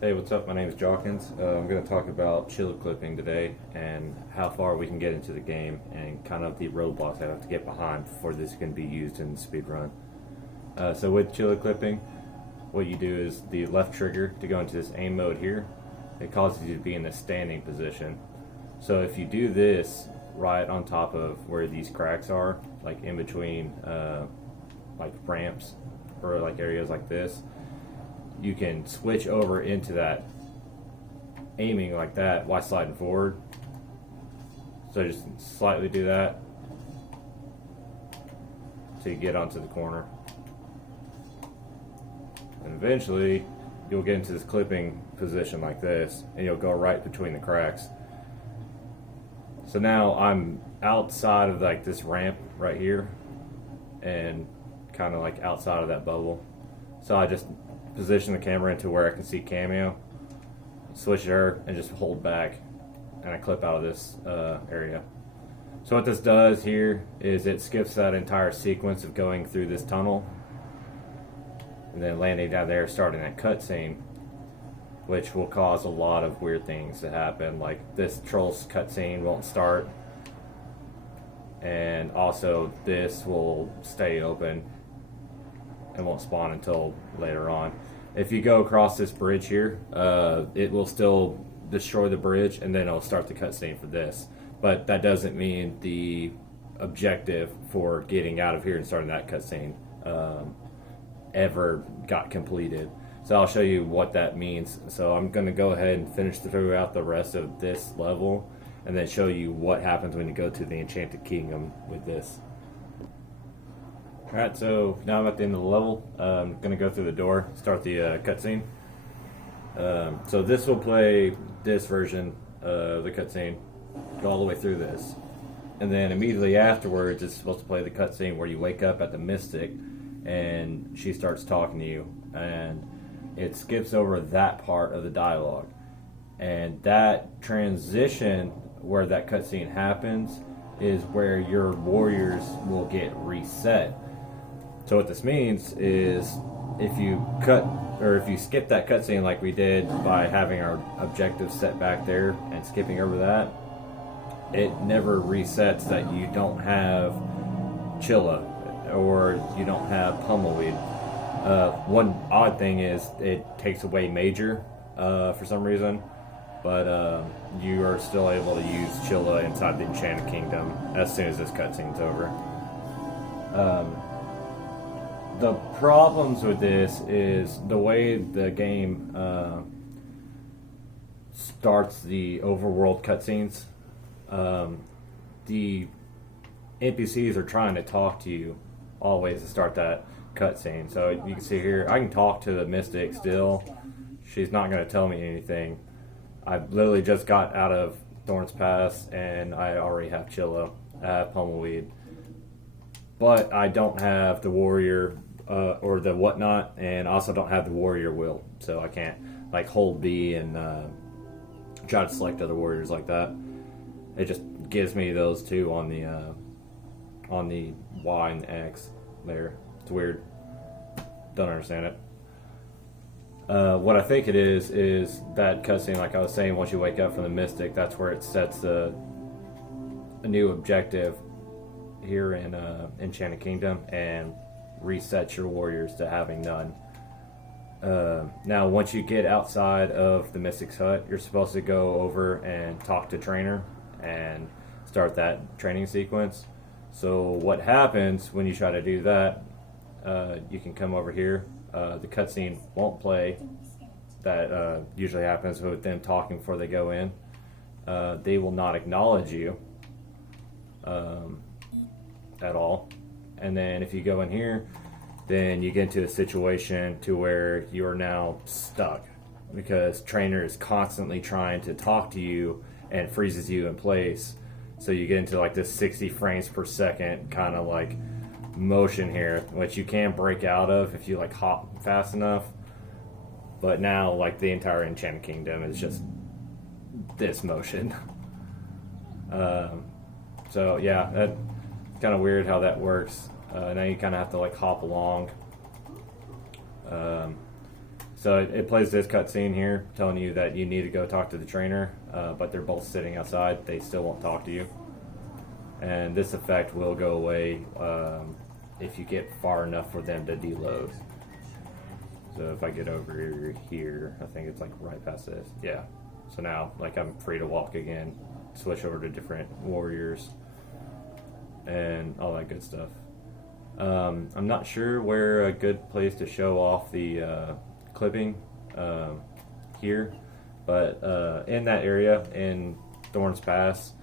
Hey, what's up? My name is Jawkins. I'm going to talk about Chilla Clipping today and how far we can get into the game and kind of the roadblocks I have to get behind before this can be used in the speed run. So with Chilla Clipping, what you do is the left trigger to go into this aim mode here, it causes you to be in the standing position. So if you do this right on top of where these cracks are, like in between like ramps or like areas like this, you can switch over into that aiming like that while sliding forward. So just slightly do that till you get onto the corner. And eventually you'll get into this clipping position like this and you'll go right between the cracks. So now I'm outside of like this ramp right here and kind of like outside of that bubble. So I just position the camera into where I can see cameo, switch there, and just hold back, and I clip out of this area. So what this does here is it skips that entire sequence of going through this tunnel and then landing down there, starting that cutscene, which will cause a lot of weird things to happen. Like this Trolls cutscene won't start, and also this will stay open and won't spawn until later on. If you go across this bridge here, it will still destroy the bridge and then it'll start the cutscene for this. But that doesn't mean the objective for getting out of here and starting that cutscene ever got completed. So I'll show you what that means. So I'm going to go ahead and finish throughout the rest of this level and then show you what happens when you go to the Enchanted Kingdom with this. Alright, so now I'm at the end of the level. I'm going to go through the door, start the cutscene. So this will play this version of the cutscene, go all the way through this. And then immediately afterwards, it's supposed to play the cutscene where you wake up at the Mystic and she starts talking to you. And it skips over that part of the dialogue. And that transition where that cutscene happens is where your warriors will get reset. So what this means is if you skip that cutscene like we did by having our objective set back there and skipping over that, it never resets that you don't have Chilla or you don't have Pummelweed. One odd thing is it takes away Major for some reason, but you are still able to use Chilla inside the Enchanted Kingdom as soon as this cutscene's over. The problems with this is the way the game starts the overworld cutscenes. The NPCs are trying to talk to you always to start that cutscene. So you can see here, I can talk to the Mystic still. She's not going to tell me anything. I literally just got out of Thorns Pass and I already have Chilla. I have Pummelweed. But I don't have the warrior or the whatnot, and also don't have the warrior will, so I can't like hold B and try to select other warriors like that. It just gives me those two on the Y and the X there. It's weird. Don't understand it. What I think it is that cutscene, like I was saying, once you wake up from the Mystic, that's where it sets a new objective here in Enchanted Kingdom and resets your warriors to having none. Now once you get outside of the Mystic's hut, you're supposed to go over and talk to Trainer and start that training sequence. So what happens when you try to do that, you can come over here. The cutscene won't play. That usually happens with them talking before they go in. They will not acknowledge you at all. And then if you go in here, then you get into a situation to where you are now stuck because Trainer is constantly trying to talk to you and freezes you in place. So you get into like this 60 frames per second kind of like motion here, which you can break out of if you like hop fast enough. But now like the entire Enchanted Kingdom is just this motion. So yeah, that's kind of weird how that works. Now you kind of have to like hop along. So it plays this cutscene here telling you that you need to go talk to the trainer, but they're both sitting outside. They still won't talk to you. And this effect will go away if you get far enough for them to deload. So if I get over here, I think it's like right past this. Yeah. So now, like, I'm free to walk again, switch over to different warriors, and all that good stuff. I'm not sure where a good place to show off the clipping here, but in that area in Thorns Pass,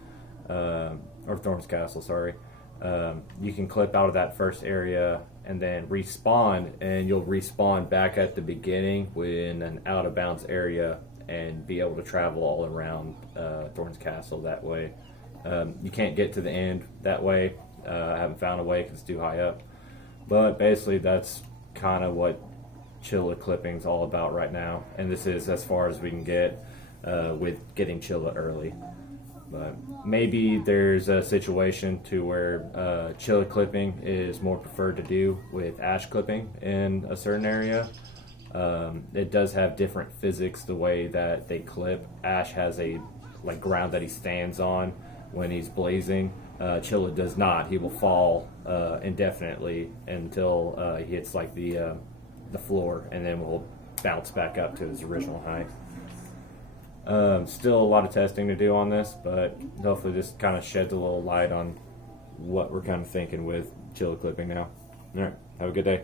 or Thorns Castle, sorry, you can clip out of that first area and then respawn, and you'll respawn back at the beginning in an out of bounds area and be able to travel all around Thorns Castle that way. You can't get to the end that way. I haven't found a way because it's too high up. But basically that's kind of what Chilla Clipping's all about right now. And this is as far as we can get with getting Chilla early. But maybe there's a situation to where Chilla Clipping is more preferred to do with Ash Clipping in a certain area. It does have different physics the way that they clip. Ash has a like ground that he stands on when he's blazing. Chilla does not. He will fall indefinitely until he hits like the floor, and then will bounce back up to his original height. Still a lot of testing to do on this, but hopefully this kind of sheds a little light on what we're kind of thinking with Chilla Clipping now. All right, have a good day.